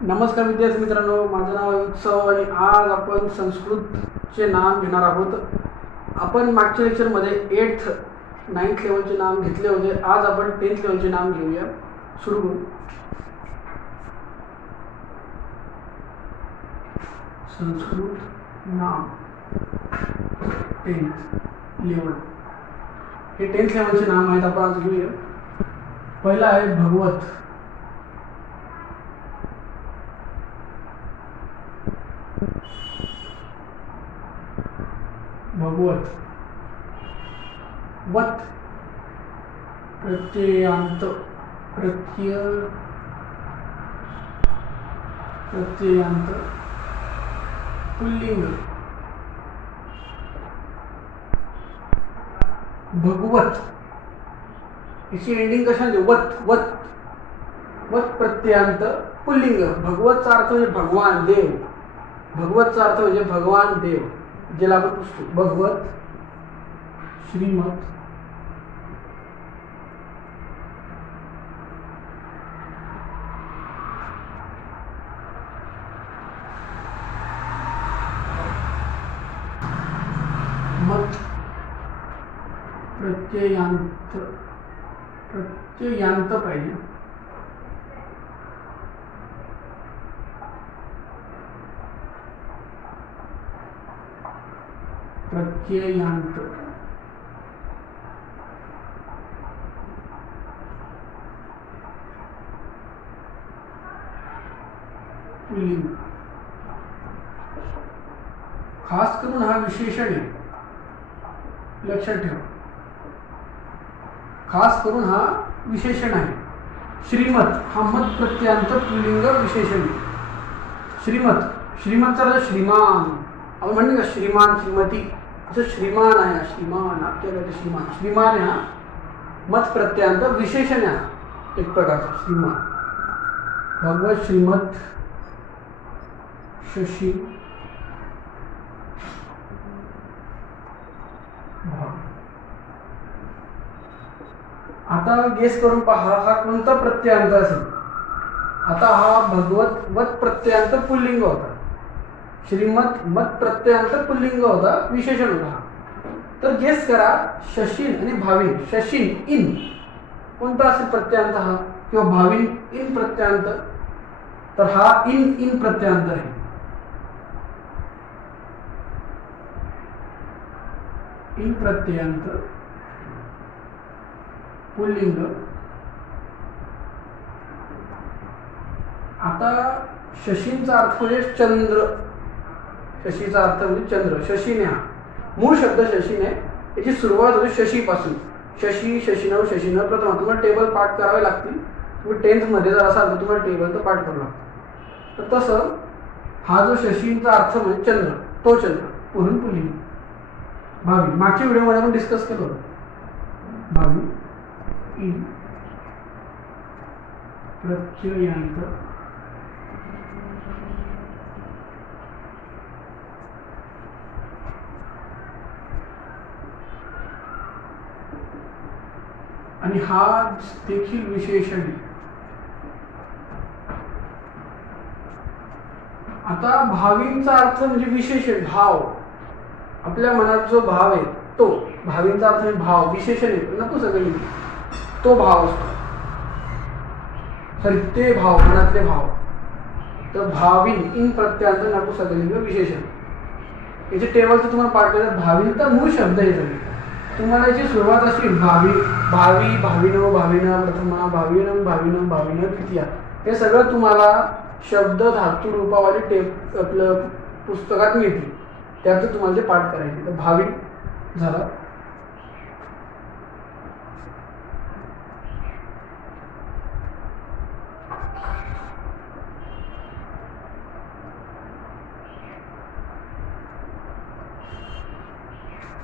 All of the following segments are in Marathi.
नमस्कार विद्यार्थी मित्रांनो, माझं नाव उत्सव आणि आज आपण संस्कृतचे नाम घेणार आहोत. आपण मागच्या लेक्चरमध्ये 8th 9th लेवलचे नाम घेतले होते. आज आपण 10th लेवलचे नाम घेऊया. सुरू करू. संस्कृत नाम 10th लेवल. हे 10th लेवलचे नाम आहेत. आपण आज घेऊया. पहिला आहे भगवत. भगवत. वत प्रत्ययांत प्रत्ययांत पुल्लिंग. भगवत याची एंडिंग कशाने? वत वत वत प्रत्ययांत पुल्लिंग. भगवतचा अर्थ म्हणजे भगवान देव. भगवतचा अर्थ म्हणजे भगवान देव, ज्याला आपण पुसतो. भगवत, श्रीमत, मत, प्रत्ययांत. प्रत्ययांत पाहिजे. प्रत्ययांत. पुल्लिंग. खास करून हा विशेषण आहे, लक्षात ठेवा. खास करून हा विशेषण आहे. श्रीमत हा मत प्रत्ययांत पुल्लिंग विशेषण आहे. श्रीमत, श्रीमतचा अर्थ श्रीमान. आपण म्हणणे का श्रीमान, श्रीमती, असं श्रीमान आहे. श्रीमान आपल्याकडे श्रीमान, श्रीमान आहे हा मत प्रत्ययांत विशेषण आहे एक प्रकारचा. श्रीमान. भगवत, श्रीमत, शशी, भाव. आता गेस करून पहा हा कोणता प्रत्ययांत असेल. आता हा भगवत वत प्रत्ययांत पुल्लिंग होता. श्रीमत मत प्रत्ययांत पुल्लिंग होता, विशेषण होता. तर गेस करा शशीन आणि भाविन. शशीन इन कोणता असेल प्रत्ययांत हा, किंवा भाविन इन प्रत्ययांत. तर हा इन इन प्रत्ययांत आहे. इन प्रत्ययांत पुल्लिंग. आता शशींचा अर्थ म्हणजे चंद्र. शशीचा अर्थ म्हणजे चंद्र. शशीने हा मूळ शब्द शशीने. याची सुरुवात होती शशी पासून. शशी, शशीनव, शशीनव. प्रथम तुम्हाला टेबल पाठ करावे लागतील. तुम्ही 10th मध्ये जर असाल तर तुम्हाला टेबलचं पाठ करावं लागतं. तर तसं हा जो शशींचा अर्थ म्हणजे चंद्र, तो चंद्र म्हणून पुल्लिंग. भावी मागच्या व्हिडिओमध्ये आपण डिस्कस केलं होतं. भावी इन प्रत्ययांत आणि हा देखील विशेषण. आता भावींचा अर्थ म्हणजे विशेषण, भाव. आपल्या मनात जो भाव आहे तो. भावींचा अर्थ म्हणजे भाव, विशेषण आहे. नको सगळं तो भाव असतो. सॉरी, ते भाव, मनातले भाव. तर भाविन इन प्रत्ययांत नको सगळं विशेषण. याचे टेबलचं तुम्हाला पाठ करायचं. भाविन तर मूळ शब्द आहे सगळे. तुम्हाला याची सुरुवात अशी भावी, भावी, भाविनो, भाविना प्रथमा, भाविनम, भाविनम, भाविन तृतीया. हे सगळं तुम्हाला शब्द धातू रूपावाले आपलं पुस्तकात मिळतील. त्यातून तुम्हाला ते पाठ करायचे. तर भावी झाला.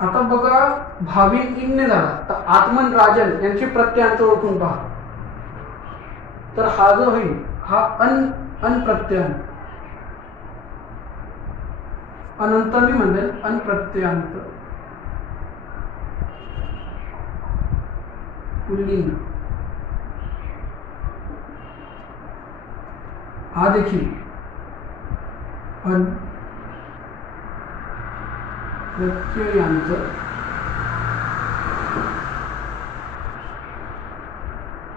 आता बघा भाविन इनने झाला. तर आत्मन राजन यांचे प्रत्ययांत ओळखून पहा. तर हा जो होईल हा अन प्रत्ययांत. अनंत मी म्हणेल अन प्रत्ययांत. पुल्लिंग हा देखील अन प्रत्ययांत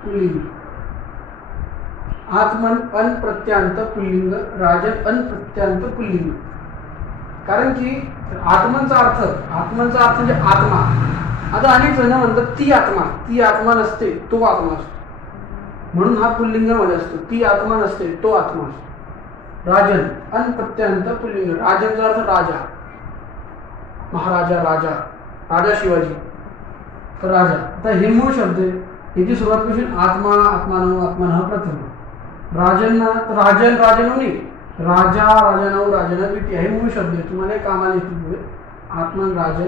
पुल्लिंग. आत्मन अनप्रत्यांत पुल्लिंग, राजन अनप्रत्यांत पुल्लिंग. कारण की आत्मनचा अर्थ म्हणजे आत्मा. आता अनेक जण म्हणतात ती आत्मा नसते, तो आत्मा असतो, म्हणून हा पुल्लिंगामध्ये असतो. ती आत्मा नसते, तो आत्मा असतो. राजन अनप्रत्यांत पुल्लिंग. राजनचा अर्थ राजा, महाराजा, राजा शिवाजी. तर राजा, आता हे मूळ शब्द आहे. याची सुरुवात कशी? आत्मा, आत्मानव, आत्मान प्रथम. राजन राजनवनी, राजा, राजनव, राजन द्वितीय. हे मूळ शब्द आहे. तुम्हाला कामाला येतील पुढे. आत्मन, राजन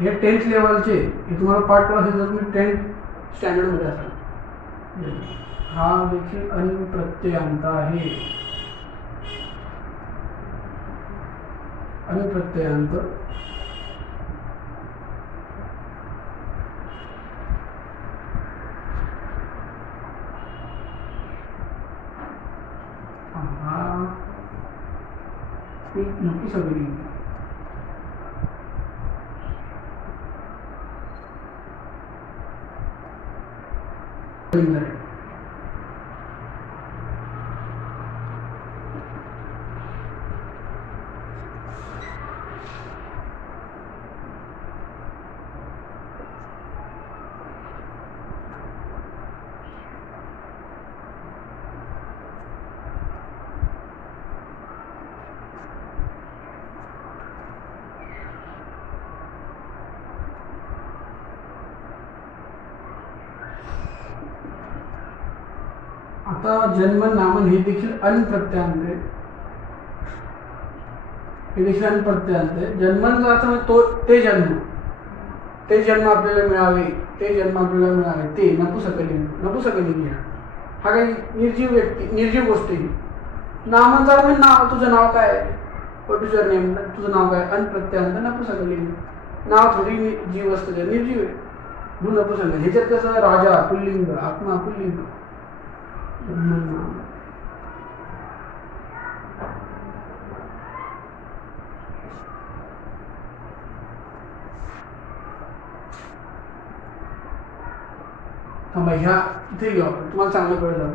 हे 10th लेवलचे. हे तुम्हाला पाठ क्लास असेल तर तुम्ही 10th स्टँडर्डमध्ये असाल. हा देखील अनप्रत्ययांत आहे. अनप्रत्ययांत नक्की सगळी आता जन्मन नामन हे देखील अनप्रत्यांत आहे. हे देखील अनप्रत्यांत आहे. जन्मनचा अर्थ म्हणजे ते जन्म आपल्याला मिळावे, ते नपुसकलिंग. हा काही निर्जीव गोष्ट आहे. नामांचा अर्थ म्हणजे नाव. तुझं नाव काय? What is your name? तुझं नाव काय? अनप्रत्यांत नपुसकलिंग. नाव थोडी जीव असतं, निर्जीव आहे म्हणून नपुसकलिंग. ह्याच्यात कसं राजा पुल्लिंग, आत्मा पुल्लिंग. ह्या इथे घेऊ आपण, तुम्हाला चांगलं कळलं.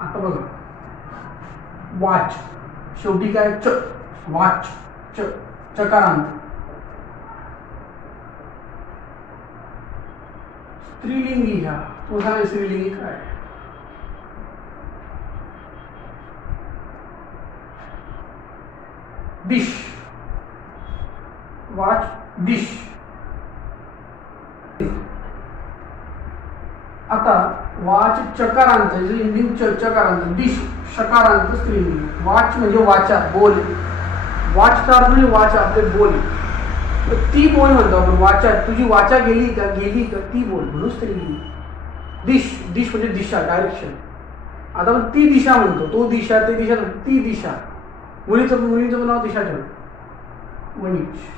आता बघा, वाच शेवटी काय? वाच, चकारांत. स्त्रीलिंगी. ह्या तुम्हाला स्त्रीलिंगी काय? डिश. वाच, डिश. आता वाच चकारांत, इंडिंग चकारांत. डिश शकारांत स्त्रीलिंगी. वाच म्हणजे वाचा, बोल. वाचचा अर्थ म्हणजे वाचा, आपले बोल. ती बोल म्हणतो आपण. वाचा, तुझी वाचा गेली का ती बोल, म्हणून स्त्रीलिंगी. डिश म्हणजे दिशा, डायरेक्शन. आता आपण ती दिशा म्हणतो. तो दिशा, ते दिशा, ती दिशा. मुलीचं नाव दिशा ठेव. वणीच.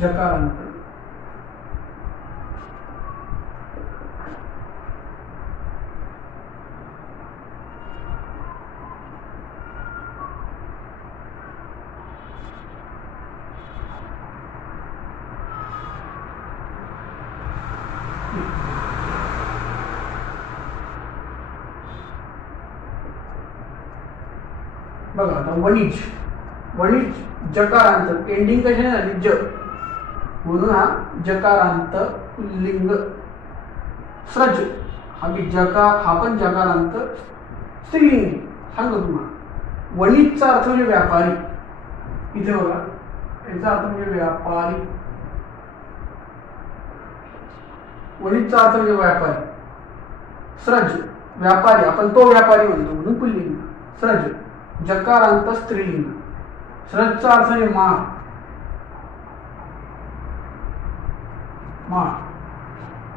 जकारांत. बघा आता वणीच जकारांत. एंडिंग कशी झाली? ज, म्हणून हा जकारांत लिंग. स्रज हा पण जकारांत स्त्रीलिंगी. सांगतो तुम्हाला. वणीचा अर्थ म्हणजे व्यापारी. इथे बघा, याचा अर्थ म्हणजे व्यापारी. वणीचा अर्थ म्हणजे व्यापारी. स्रज व्यापारी, आपण तो व्यापारी म्हणतो म्हणून पुल्लिंग. स्रज जकारांत स्त्रीलिंग. स्रजचा अर्थ आहे माळ. माळ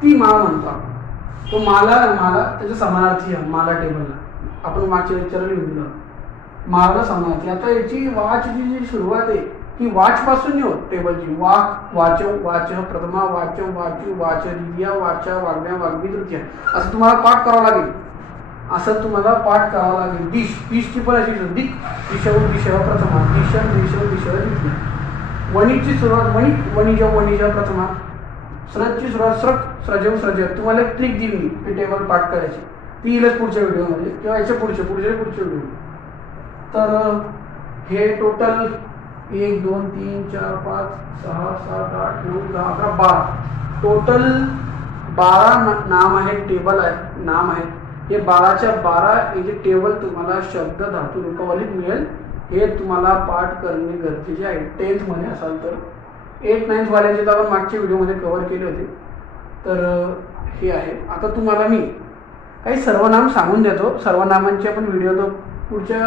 ती माळ म्हणतो आपण. तो माला त्याच्या समानार्थी आहे. माला टेबलला आपण मागच्या लेक्चरला लिहून दिलं. माळाला समानार्थी. आता याची वाचची जी सुरुवात आहे ही वाच पासून नाही होत टेबलची. वाक वाच वाच प्रथमा वाच वाचू वाच द्वितीया वाचा वाग्म्या वाग्मी तृतीया असं तुम्हाला पाठ करावं लागेल. दिशची पण अशी दिक दिशव दिशव प्रथमा दिशव दिशव दिशव द्वितीया. वणीची सुरुवात वणिज प्रथमा. स्रजची सुरुवात स्रजव स्रजव. तुम्हाला एक ट्रिक दिली मी टेबल पाठ करायची, ती येईलच पुढच्या व्हिडिओमध्ये किंवा याच्या पुढच्या व्हिडिओ. तर हे टोटल 1 2 3 4 5 6 7 8 9 10 11 12 टोटल 12 नाम आहेत, टेबल आहे, नाम आहेत. हे 12च्या 12 हे टेबल तुम्हाला शब्द धातू रूपावलीत मिळेल. हे तुम्हाला पाठ करणे गरजेचे आहे 10th मध्ये असाल तर. 8th 9th वाल्यांचे तर आपण मागच्या व्हिडिओमध्ये कव्हर केले होते. तर हे आहे. आता तुम्हाला मी काही सर्वनाम सांगून देतो. सर्वनामांचे आपण व्हिडिओ तो पुढच्या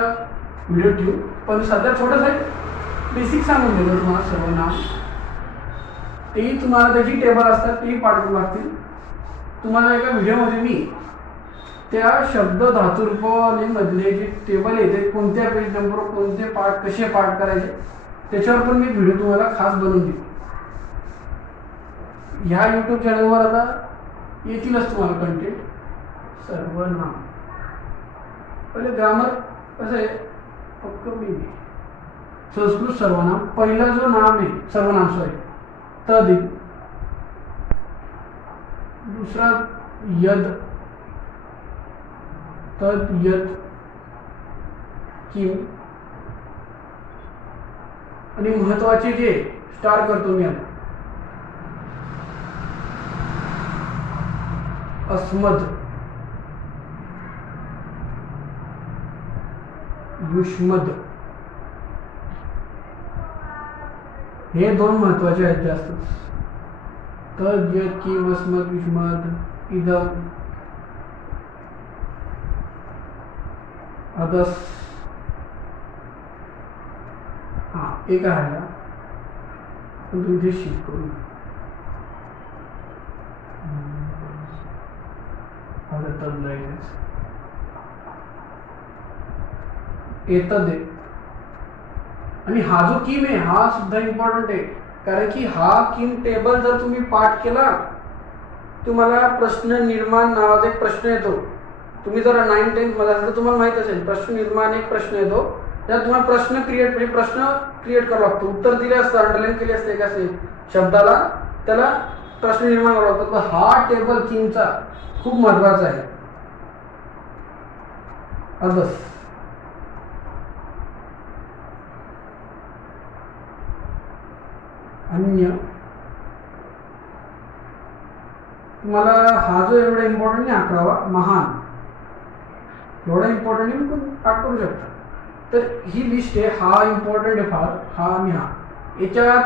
व्हिडिओ ठेवू, पण सध्या थोडंसं बेसिक सांगून देतो तुम्हाला. सर्वनाम तेही तुम्हाला त्याची टेबल असतात तेही पाठ करू लागतील. तुम्हाला एका व्हिडिओमध्ये मी त्या शब्द धातू रूपावलीमधले जे टेबल आहे ते कोणत्या पेज नंबर कोणते पाठ कसे पाठ करायचे त्याच्यावर पण मी व्हिडिओ तुम्हाला खास बनवून देईन. ह्या यूट्यूब चॅनलवर आता येतीलच तुम्हाला कंटेंट. सर्वनाम पहिले ग्रामर कसं आहे फक्त मी संस्कृत सर्वनाम. पहिला जो नाम आहे सर्वनाम तद. दुसरा यद तद यद किम. आणि महत्वाचे जे स्टार करतो मी आता अस्मद युष्मद. हे 2 महत्वाचे आहेत जास्त. तद यद किम अस्मद युष्मद इदम अदस. हा एक आहे पण तुम्ही शिफ्ट करू. येतद. आणि हा जो किम आहे हा सुद्धा इम्पॉर्टंट आहे, कारण की हा किम टेबल जर तुम्ही पाठ केला तुम्हाला प्रश्न निर्माण नावाचा एक प्रश्न येतो. तुम्ही जर 9th 10th मध्ये असाल तर तुम्हाला माहित असेल प्रश्न निर्माण एक प्रश्न येतो. त्यात तुम्हाला प्रश्न क्रिएट करावा लागतो. उत्तर दिले असतं, अंडरलाईन केले असते एका शब्दाला, त्याला प्रश्न निर्माण करावा लागतो. तर हा टेबल किमचा खूप महत्वाचा आहे. अदस. अन्य. तुम्हाला हा जो एवढा इम्पॉर्टंट नाही 11वा महान एवढा इम्पॉर्टंट नाही, पण पाठ करू शकता. तर ही लिस्ट आहे. हा इम्पॉर्टंट आहे फार. हा आणि हा याच्यात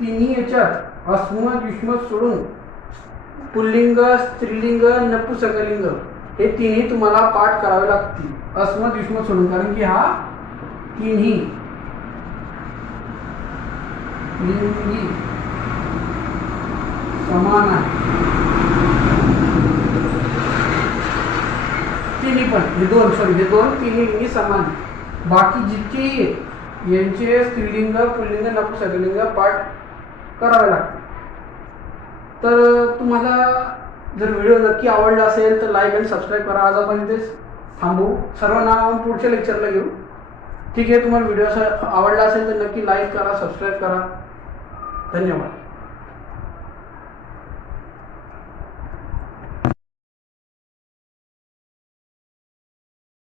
तिन्ही याच्यात अस्मद युष्मद सोडून पुल्लिंग स्त्रीलिंग नपुंसकलिंग हे तिन्ही तुम्हाला पाठ करावे लागतील. अस्मद युष्मद सोडून, कारण की हा तिन्ही लिंगी समान आहे. तिन्ही पण हे दोन तिन्ही लिंगी समान. बाकी जितके यांचे स्त्रीलिंग पुल्लिंग नपुंसकलिंग पाठ करावे लागते. तर तुम्हाला जर व्हिडिओ नक्की आवडला असेल तर लाईक आणि सबस्क्राईब करा. आज आपण इथेच थांबू. सर्व नाव पुढच्या लेक्चरला घेऊ. ठीक आहे. तुम्हाला व्हिडिओ आवडला असेल तर नक्की लाईक करा, सबस्क्राईब करा. धन्यवाद.